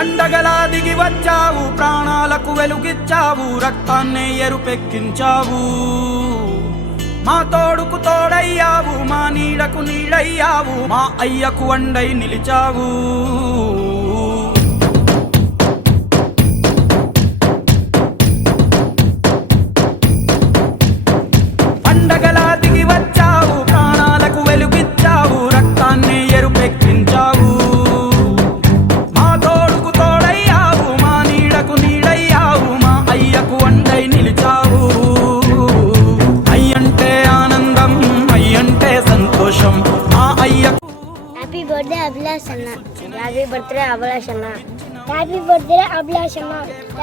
పండగలా దిగి వచ్చావు, ప్రాణాలకు వెలుగిచ్చావు, రక్తాన్నే ఎరుపెక్కించావు. మా తోడుకు తోడయ్యావు, మా నీడకు నీడయ్యావు, మా అయ్యకు వండై నిలిచావు. పండగలా దిగి వచ్చావు, ప్రాణాలకు వెలుగిచ్చావు, రక్తాన్నే ఎరుపెక్కించావు. మా తోడుకు తోడయ్యావు, మా నీడకు నీడయ్యావు, మా అయ్యకు వండై నిలిచావు. అయ్యంటే ఆనందం, అయ్యంటే సంతోషం, మా అయ్యకు. హ్యాపీ బర్త్డే అభిలాష్ అన్న. హ్యాపీ బర్త్డే అభిలాష్ అన్న. హ్యాపీ బర్త్డే అభిలాష్ అన్న.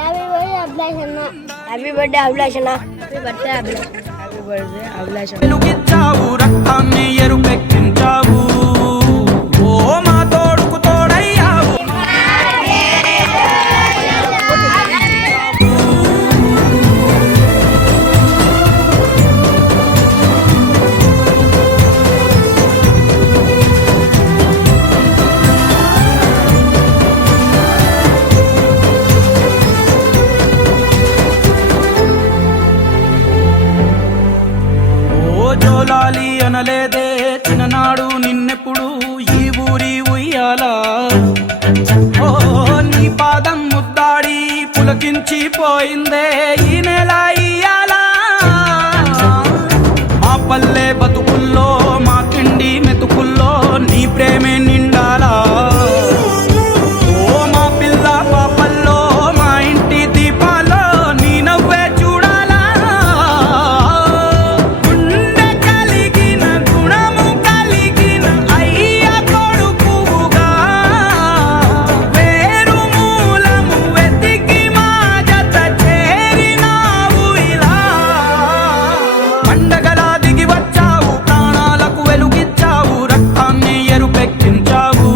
హ్యాపీ బర్త్డే అభిలాష్ అన్న. హ్యాపీ బర్త్డే అభిలాష్ అన్న. Happy birthday Abhilash. Happy birthday Abhilash అన్న. వెలుగిచ్చావు, రక్తాన్ని ఎరుపెక్కించావు. ఓ మా తోడుకు తోడయ్యావు. జోలాలి అనలేదే చిన్ననాడు నిన్నెప్పుడు ఈ ఊరి ఉయ్యాలా. ఓ నీ పాదం ముద్దాడి పులకించి పోయిందే ఈ నెల ఇయ్యాలా. మా పల్లె బతుకుల్లో, మా తిండి మెతుకుల్లో నీ ప్రేమే నిండాలా. ఓ మా పిల్ల పాపల్లో, మా ఇంటి దీపాల్లో నీ నవ్వే చూడాలా. గుండె కలిగిన గుణము కలిగిన అయ్య కొడుకుగా వేరు మూలము వెతికి మా జత చేరినావు ఇలా. పండగలా దిగి వచ్చావు, ప్రాణాలకు వెలుగిచ్చావు, రక్తాన్ని ఎరుపెక్కించావు.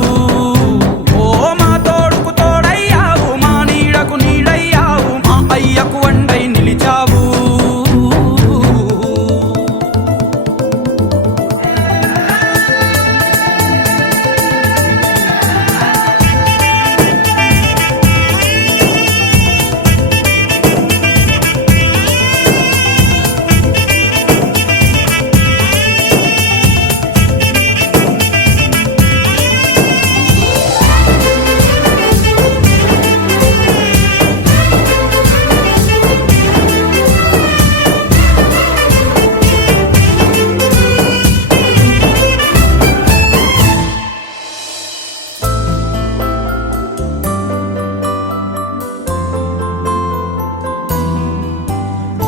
ఓ మా తోడుకు తోడయ్యావు, మా నీడకు నీడయ్యావు, మా అయ్యకు వండై నిలిచావు.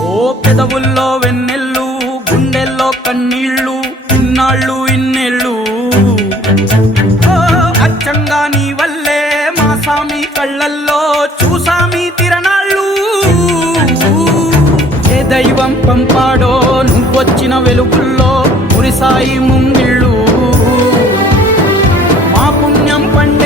ఓ పెదవుల్లో వెన్నెల్లు, గుండెల్లో కన్నీళ్ళు, ఇన్నాళ్ళు ఇన్నేళ్ళు. ఓ అచ్చంగా నీ వల్లే మా సామి కళ్ళల్లో చూసామి తిరణాళ్ళు. ఏ దైవం పంపాడో నువ్వొచ్చిన వెలుగుల్లో మురిసాయి ముంగిళ్ళు. మా పుణ్యం పండి